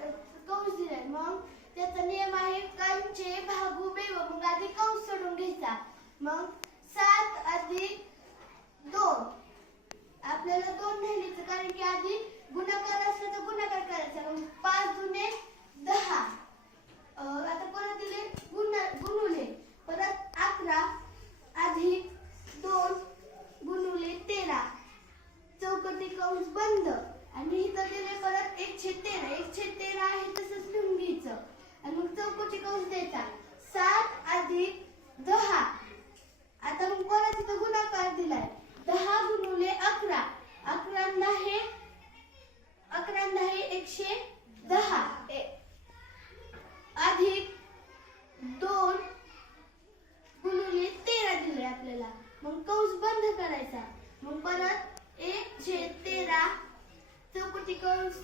इथं मग त्याचा नियम आहे कंचे भागू बेव मग आधी कंस सोडून घ्यायचा. मग सात अधिक दोन. आपल्याला दोन नाही लिहायचं कारण की आधी गुणाकार असला तर गुणाकार करायचा. मग पाच दुने दहा अं, आता परत दिले गुणा गुणुले परत अकरा अधिक दोन गुणुले तेरा चौकटी कंस बंद आणि इथं दिले परत एकशे तेरा एकशे तेरा आहे तसंच लिहून घ्यायचं आणि मग चौकटी कंस द्यायचा सात अधिक दहा आता मग परत इथं गुणाकार दिलाय दहा गुणुले अकरा अकरा हे अकरा हे एकशे दहा ए- अधिक दोन गुणुले तेरा दिले आपल्याला मग कंस बंद करायचा. मग परत एक छेद तेरा चौकटी कंस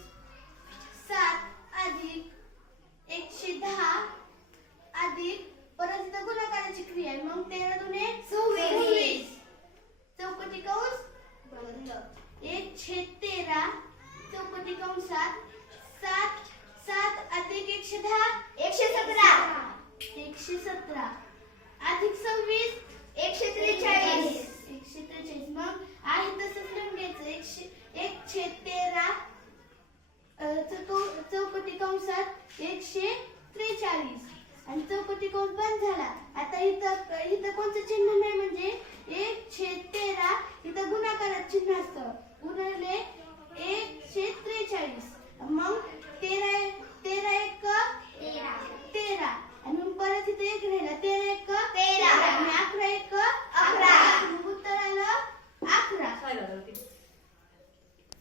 सात अधिक एकशे दहा अधिक परत इथं गुणाकाराची क्रिया मग तेरा दुने सव्वीस. चौकटी कंस बंद. एक छेद तेरा चौकटी कंसात सात. सात अधिक एकशे दहा. एकशे सतरा. एकशे सतरा. अधिक सव्वीस. एकशे त्रेचाळीस. एकशे त्रेचाळीस. आणि चौकटी कोण बंद झाला आता इथं इथं कोणतं चिन्ह नाही म्हणजे एकशे तेरा इथं गुणाकारात चिन्ह असतं. उरले एकशे त्रेचाळीस. मग